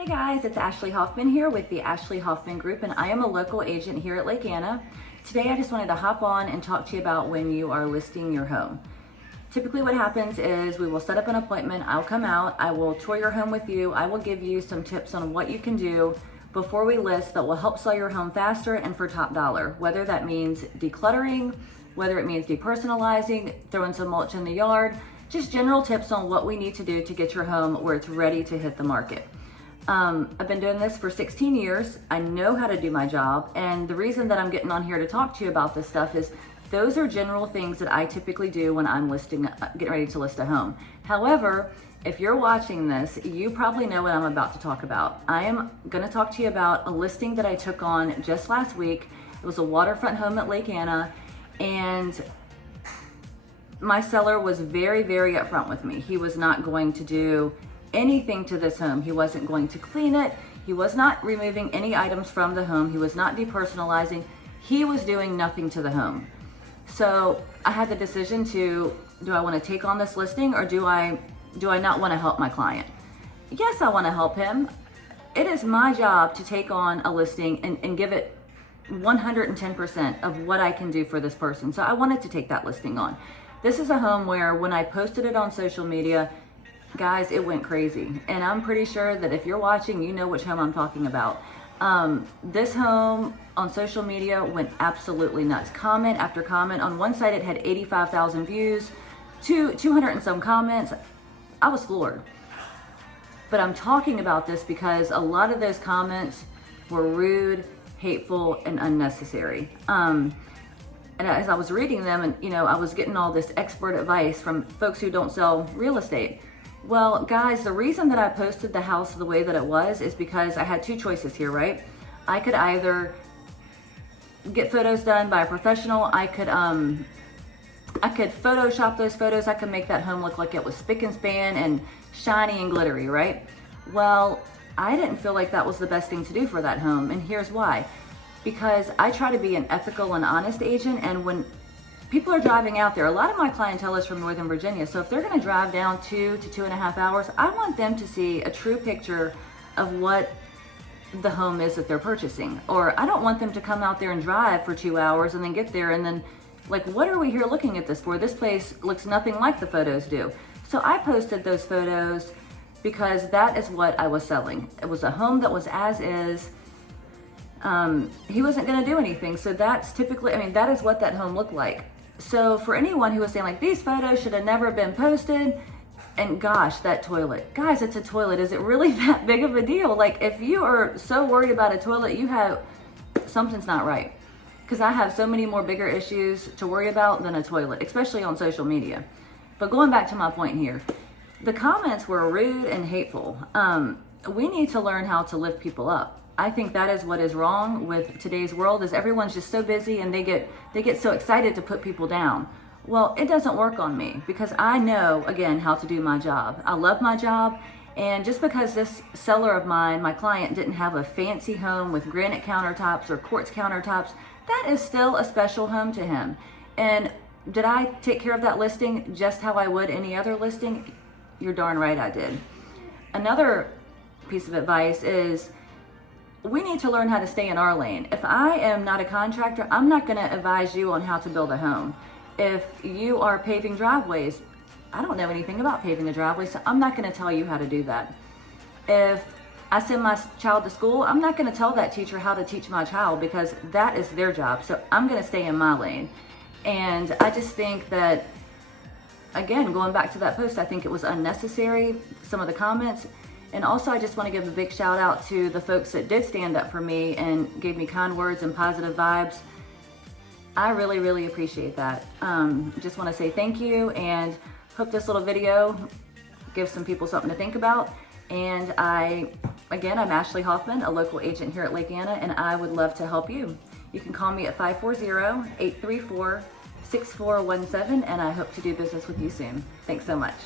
Hey guys, it's Ashley Hoffman here with the Ashley Hoffman Group, and I am a local agent here at Lake Anna. Today I just wanted to hop on and talk to you about when you are listing your home. Typically what happens is we will set up an appointment, I'll come out, I will tour your home with you, I will give you some tips on what you can do before we list that will help sell your home faster and for top dollar. Whether that means decluttering, whether it means depersonalizing, throwing some mulch in the yard, just general tips on what we need to do to get your home where it's ready to hit the market. I've been doing this for 16 years. I know how to do my job. And the reason that I'm getting on here to talk to you about this stuff is those are general things that I typically do when I'm getting ready to list a home. However, if you're watching this, you probably know what I'm about to talk about. I am going to talk to you about a listing that I took on just last week. It was a waterfront home at Lake Anna, and my seller was very, very upfront with me. He was not going to do anything to this home. He wasn't going to clean it. He was not removing any items from the home. He was not depersonalizing. He was doing nothing to the home. So I had the decision do I want to take on this listing, or do I not want to help my client? Yes, I want to help him. It is my job to take on a listing and give it 110% of what I can do for this person. So I wanted to take that listing on. This is a home where when I posted it on social media, guys, it went crazy. And I'm pretty sure that if you're watching, you know which home I'm talking about. This home on social media went absolutely nuts. Comment after comment. On one site, it had 85,000 views, 200 and some comments. I was floored. But I'm talking about this because a lot of those comments were rude, hateful, and unnecessary. And as I was reading them, and I was getting all this expert advice from folks who don't sell real estate. Well, guys, the reason that I posted the house the way that it was is because I had two choices here, right? I could either get photos done by a professional. I could Photoshop those photos. I could make that home look like it was spick and span and shiny and glittery, right? Well, I didn't feel like that was the best thing to do for that home, and here's why. Because I try to be an ethical and honest agent, and when people are driving out there, a lot of my clientele is from Northern Virginia, so if they're going to drive down 2 to 2.5 hours, I want them to see a true picture of what the home is that they're purchasing. Or I don't want them to come out there and drive for 2 hours and then get there and then, like, what are we here looking at this for? This place looks nothing like the photos do. So I posted those photos because that is what I was selling. It was a home that was as is. He wasn't going to do anything. So that's typically, that is what that home looked like. So for anyone who was saying like, these photos should have never been posted, and gosh, that toilet, guys, it's a toilet. Is it really that big of a deal? Like, if you are so worried about a toilet, something's not right. Because I have so many more bigger issues to worry about than a toilet, especially on social media. But going back to my point here, the comments were rude and hateful. We need to learn how to lift people up. I think that is what is wrong with today's world, is everyone's just so busy and they get so excited to put people down. Well, it doesn't work on me because I know, again, how to do my job. I love my job, and just because this seller of mine, my client, didn't have a fancy home with granite countertops or quartz countertops, that is still a special home to him. And did I take care of that listing just how I would any other listing? You're darn right I did. Another piece of advice is, we need to learn how to stay in our lane. If I am not a contractor, I'm not going to advise you on how to build a home. If you are paving driveways, I don't know anything about paving a driveway, so I'm not going to tell you how to do that. If I send my child to school, I'm not going to tell that teacher how to teach my child, because that is their job. So I'm going to stay in my lane. And I just think that, again, going back to that post, I think it was unnecessary, some of the comments. And also, I just want to give a big shout out to the folks that did stand up for me and gave me kind words and positive vibes. I really, really appreciate that. Just want to say thank you, and hope this little video gives some people something to think about. And I'm Ashley Hoffman, a local agent here at Lake Anna, and I would love to help you. You can call me at 540-834-6417, and I hope to do business with you soon. Thanks so much.